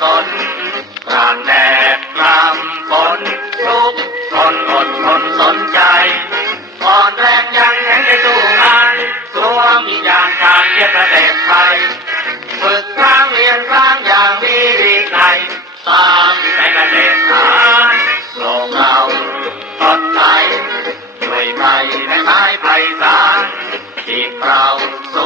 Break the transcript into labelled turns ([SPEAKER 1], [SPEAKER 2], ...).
[SPEAKER 1] สนกลางแดดกลางฝนทุกคนอดทนสนใจก่อนแรกยังแข็งได้สู้งานสวมอย่างการเรียนประเทศไทยฝึกสร้างเรียนสร้างอย่างมีวินัยสร้างในประเทศไทยโลกเราตอดไหยด้วยไทยและไทยไพศาลที่เราสู